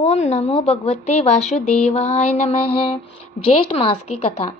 ओम नमो भगवते वासुदेवाय नमः। ज्येष्ठ मास की कथा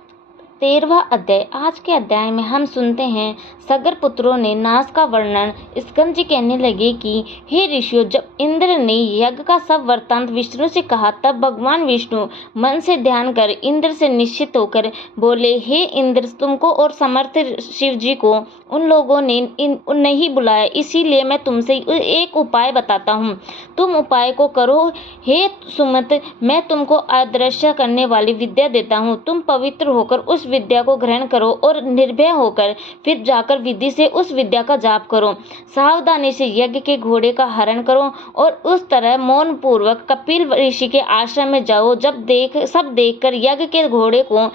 13वां अध्याय। आज के अध्याय में हम सुनते हैं सगर पुत्रों ने नाश का वर्णन। स्कंद जी कहने लगे कि हे ऋषियों, जब इंद्र ने यज्ञ का सब वृत्तांत विष्णु से कहा तब भगवान विष्णु मन से ध्यान कर इंद्र से निश्चित होकर बोले, हे इंद्र, तुमको और समर्थ शिव जी को उन लोगों ने नहीं बुलाया, इसीलिए मैं तुमसे एक उपाय बताता हूँ, तुम उपाय को करो। हे सुमत, मैं तुमको अदृश्य करने वाली विद्या देता हूँ, तुम पवित्र होकर उस विद्या को ग्रहण करो और निर्भय होकर फिर जाकर विधि से उस विद्या का जाप करो। सावधानी से यज्ञ के घोड़े का हरण करो और उस तरह मौन पूर्वक कपिल ऋषि के आश्रम में जाओ। सब देखकर यज्ञ के घोड़े को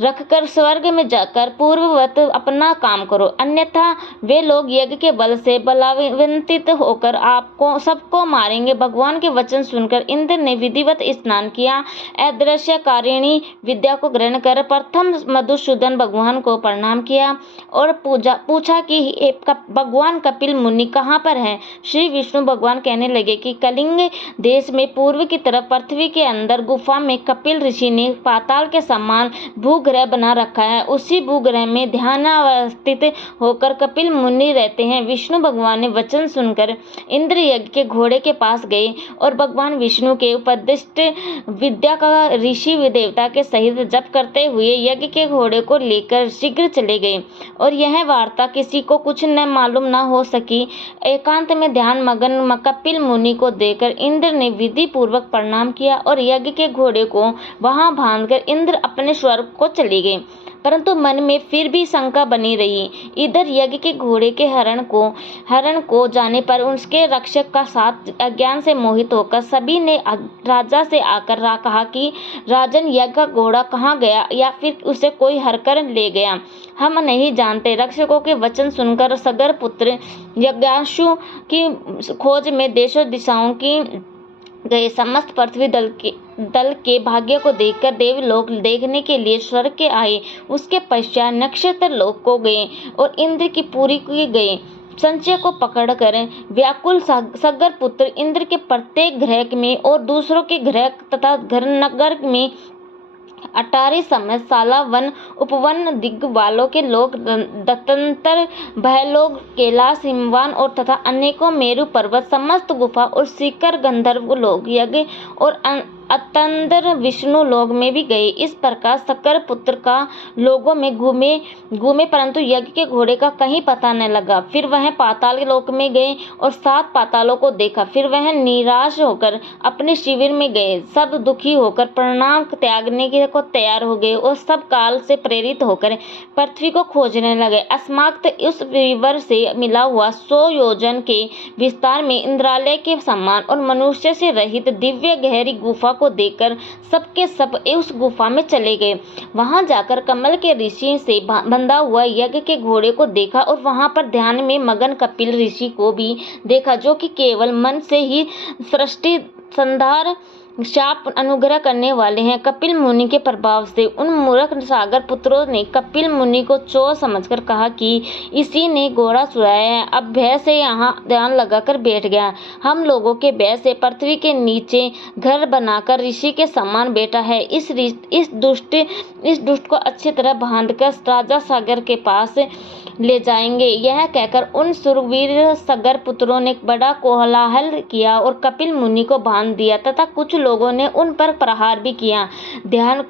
रखकर स्वर्ग में जाकर पूर्ववत अपना काम करो, अन्यथा वे लोग यज्ञ के बल से बलान्वित होकर आपको सबको मारेंगे। भगवान के वचन सुनकर इंद्र ने विधिवत स्नान किया, अदृश्य कारिणी विद्या को ग्रहण कर प्रथम मधुसूदन भगवान को प्रणाम किया और पूछा कि भगवान कपिल मुनि कहाँ पर हैं। श्री विष्णु भगवान कहने लगे कि कलिंग देश में पूर्व की तरफ पृथ्वी के अंदर गुफा में कपिल ऋषि ने पाताल के समान भूग्रह बना रखा है। उसी भूग्रह में ध्यानावस्थित होकर कपिल मुनि रहते हैं। विष्णु भगवान ने वचन सुनकर इंद्र यज्ञ के घोड़े के पास गए और भगवान विष्णु के उपदिष्ट विद्या का ऋषि देवता के सहित जप करते हुए यज्ञ के घोड़े को लेकर शीघ्र चले गए और यह वार्ता किसी को कुछ न मालूम न हो सकी। एकांत में ध्यान मगन कपिल मुनि को देखकर इंद्र ने विधि पूर्वक प्रणाम किया और यज्ञ के घोड़े को वहां बांधकर इंद्र अपने स्वर्ग को चले गए, परंतु मन में फिर भी शंका बनी रही। इधर यज्ञ के घोड़े के हरण को जाने पर उसके रक्षक का साथ अज्ञान से मोहित होकर सभी ने राजा से आकर कहा कि राजन, यज्ञ का घोड़ा कहाँ गया या फिर उसे कोई हर कर ले गया, हम नहीं जानते। रक्षकों के वचन सुनकर सगर पुत्र यज्ञाशु की खोज में देशों दिशाओं की गए। समस्त पृथ्वी दल के भाग्य को देखकर देवलोक देखने के लिए स्वर्ग के आए। उसके पश्चात नक्षत्र लोक को गए और इंद्र की पूरी की गए। संचय को पकड़कर व्याकुल सगर पुत्र इंद्र के प्रत्येक ग्रह में और दूसरों के ग्रह तथा नगर में अटारी समेत साला वन उपवन दिग्वालों के लोग, दत्तंतर भयलोक, कैलाश, हिमवान और तथा अनेकों मेरु पर्वत, समस्त गुफा और शिखर, गंधर्व लोग, यज्ञ और अतंदर विष्णु लोक में भी गए। इस प्रकार सकर पुत्र का लोगों में घूमे परंतु यज्ञ के घोड़े का कहीं पता न लगा। फिर वह पाताल लोक में गए और 7 पातालों को देखा। फिर वह निराश होकर अपने शिविर में गए। सब दुखी होकर प्रणाम त्यागने को तैयार हो गए और सब काल से प्रेरित होकर पृथ्वी को खोजने लगे। अस्माक्त उस विवर से मिला हुआ 100 योजन के विस्तार में इंद्रालय के समान और मनुष्य से रहित दिव्य गहरी गुफा को देखकर सबके सब उस गुफा में चले गए। वहां जाकर कमल के ऋषि से बंधा हुआ यज्ञ के घोड़े को देखा और वहां पर ध्यान में मगन कपिल ऋषि को भी देखा, जो कि केवल मन से ही सृष्टि संहार शाप अनुग्रह करने वाले हैं। कपिल मुनि के प्रभाव से उन मूर्ख सागर पुत्रों ने कपिल मुनि को चोर समझकर कहा कि इसी ने घोड़ा चुराया है। अब भय से यहाँ ध्यान लगाकर बैठ गया। हम लोगों के भय से पृथ्वी के नीचे घर बनाकर ऋषि के समान बैठा है। इस दुष्ट को अच्छी तरह बांधकर राजा सागर के पास ले जाएंगे। यह कहकर उन सुरवीर सगर पुत्रों ने बड़ा कोलाहल किया और कपिल मुनि को बांध दिया तथा कुछ लोगों ने उन पर प्रहार भी किया। ध्यान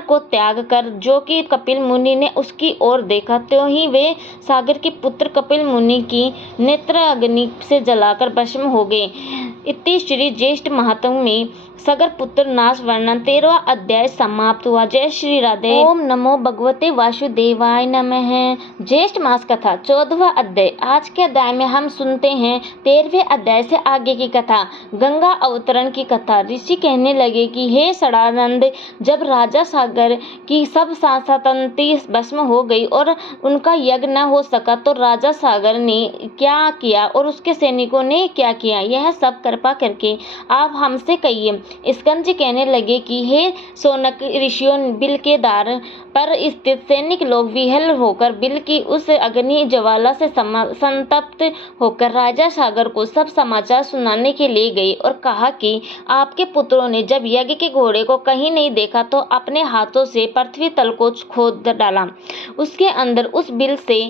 को त्याग कर जो कि कपिल मुनि ने उसकी ओर देखा, त्यों ही वे सागर के पुत्र कपिल मुनि की नेत्र अग्नि से जलाकर भस्म हो गए। इति श्री ज्येष्ठ महात्म्य में सगर पुत्र नाश वर्णन 13वां अध्याय समाप्त हुआ। जय श्री राधे। ओम नमो भगवते वासुदेवाय नमः। ज्येष्ठ मास कथा 14वां अध्याय। आज के अध्याय में हम सुनते हैं 13वें अध्याय से आगे की कथा, गंगा अवतरण की कथा। ऋषि कहने लगे कि हे सदानंद, जब राजा सागर की सब सांसतंती भस्म हो गई और उनका यज्ञ न हो सका तो राजा सागर ने क्या किया और उसके सैनिकों ने क्या किया, यह सब कृपा करके आप हमसे कहिए। स्कंद जी कहने लगे कि हे सोनक ऋषियों, बिल के दार पर स्थित सैनिक लोग विह्वल होकर बिल की उस अग्नि ज्वाला से संतप्त होकर राजा सागर को सब समाचार सुनाने के लिए गए और कहा कि आपके पुत्रों ने जब यज्ञ के घोड़े को कहीं नहीं देखा तो अपने हाथों से पृथ्वी तल को खोद डाला। उसके अंदर उस बिल से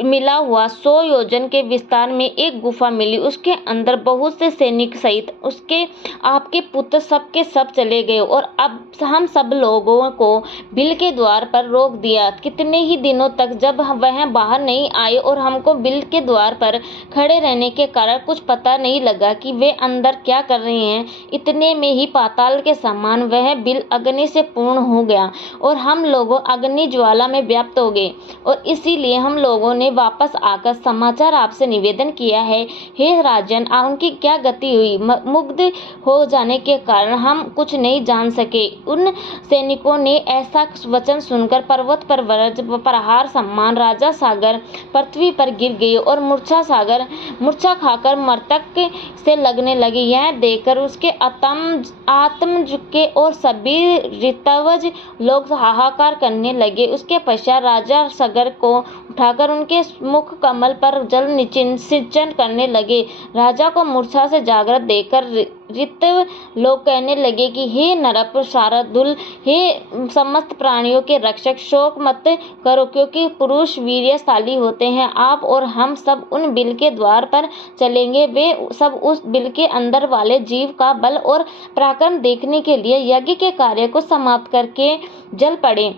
मिला हुआ 100 योजन के विस्तार में एक गुफा मिली। उसके अंदर बहुत से सैनिक सहित उसके आपके पुत्र सब के सब चले गए और अब हम सब लोगों को बिल के द्वार पर रोक दिया। कितने ही दिनों तक जब वह बाहर नहीं आए और हमको बिल के द्वार पर खड़े रहने के कारण कुछ पता नहीं लगा कि वे अंदर क्या कर रहे हैं। इतने में ही पाताल के समान वह बिल अग्नि से पूर्ण हो गया और हम लोगों अग्नि ज्वाला में व्याप्त हो गए और इसीलिए हम लोगों ने वापस आकर समाचार आपसे निवेदन किया है। हे राजन, उनकी क्या गति हुई? मुग्ध हो जाने के कारण हम कुछ नहीं जान सके। उन सैनिकों ने ऐसा वचन सुनकर पर्वत पर वज्र प्रहार समान राजा सागर पृथ्वी पर गिर गए और मूर्छा खाकर मृतक से लगने लगे। यह देखकर उसके आत्म झुके और सभी ऋतवज लोग हाहाकार करने लगे। उसके पश्चात राजा सागर को उठाकर उनके मुख कमल पर जल सिंचन करने लगे। राजा को मूर्छा से जागृत देखकर ऋतव लोग कहने लगे कि हे नरप शार्दूल, हे समस्त प्राणियों के रक्षक, शोक मत करो क्योंकि पुरुष वीर्यशाली होते हैं। आप और हम सब उन बिल के द्वार पर चलेंगे। वे सब उस बिल के अंदर वाले जीव का बल और पराक्रम देखने के लिए यज्ञ के कार्य को समाप्त करके जल पड़े।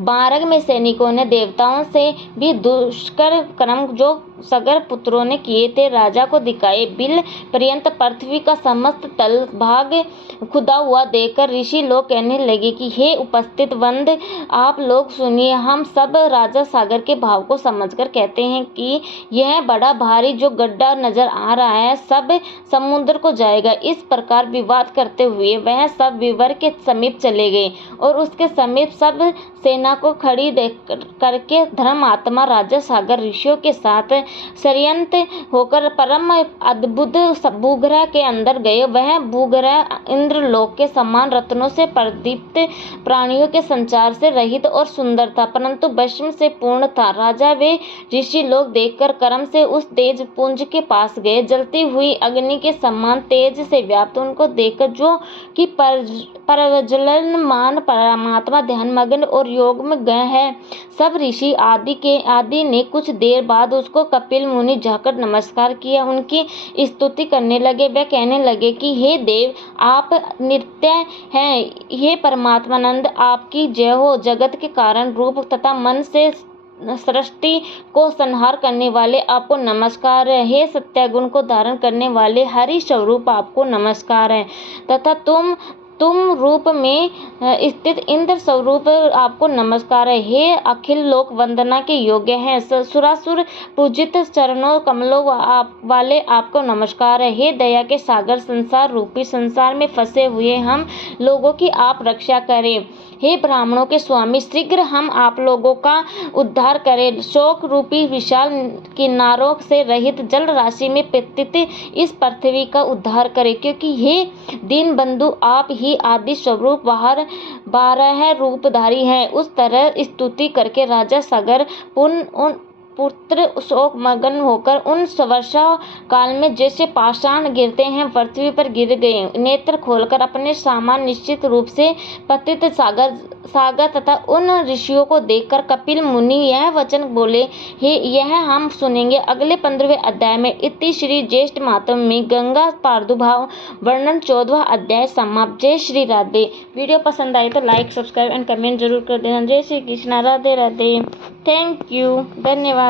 बारग में सैनिकों ने देवताओं से भी दुष्कर कर्म जो सगर पुत्रों ने किए थे राजा को दिखाए। बिल पर्यंत पृथ्वी का समस्त तल भाग खुदा हुआ देखकर ऋषि लोग कहने लगे कि हे उपस्थित वंद, आप लोग सुनिए। हम सब राजा सागर के भाव को समझकर कहते हैं कि यह बड़ा भारी जो गड्ढा नजर आ रहा है सब समुद्र को जाएगा। इस प्रकार विवाद करते हुए वह सब विवर के समीप चले गए और उसके समीप सब सेना को खड़ी करके धर्मात्मा राजा सागर ऋषियों के साथ षड्यंत होकर परम अद्भुत भूग्रह के अंदर गए। वह भूग्रह इंद्रलोक के समान रत्नों से प्रदीप्त, प्राणियों के संचार से रहित और सुंदर था, परंतु भस्म से पूर्ण था। राजा वे ऋषि लोग देखकर कर्म से उस तेज पुंज के पास गए। जलती हुई अग्नि के समान तेज से व्याप्त उनको देखकर जो कि प्रज्वलमान परमात्मा ध्यानमग्न और योग में गए हैं, सब ऋषि आदि ने कुछ देर बाद उसको कपिल मुनि जाकर नमस्कार किया, उनकी स्तुति करने लगे। वे कहने लगे कि हे देव, आप नित्य हैं। हे परमात्मानंद, आपकी जय हो। जगत के कारण रूप तथा मन से सृष्टि को संहार करने वाले आपको नमस्कार है। हे सत्य को धारण करने वाले हरि स्वरूप आपको नमस्कार है तथा तुम रूप में स्थित इंद्र स्वरूप आपको नमस्कार है। हे अखिल लोक वंदना के योग्य हैं, सुरासुर पूजित चरणों कमलों वाले आपको नमस्कार है। हे दया के सागर, संसार रूपी संसार में फंसे हुए हम लोगों की आप रक्षा करें। हे ब्राह्मणों के स्वामी, शीघ्र हम आप लोगों का उद्धार करें। शोक रूपी विशाल किनारों से रहित जल राशि में स्थित इस पृथ्वी का उद्धार करें, क्योंकि हे दीन बंधु, आप ही आदि स्वरूप 12 रूपधारी हैं। उस तरह स्तुति करके राजा सागर पुत्र शोक मगन होकर उन वर्षा काल में जैसे पाषाण गिरते हैं पृथ्वी पर गिर गए। नेत्र खोलकर अपने सामान निश्चित रूप से पतित सागर तथा उन ऋषियों को देखकर कपिल मुनि यह वचन बोले, हे यह हम सुनेंगे अगले 15वें अध्याय में। इति श्री ज्येष्ठ मातम में गंगा प्रादुर्भाव वर्णन 14वां अध्याय समाप्त। जय श्री राधे। वीडियो पसंद आए तो लाइक, सब्सक्राइब एंड कमेंट जरूर कर देना। जय श्री कृष्णा। राधे राधे। Thank you. धन्यवाद।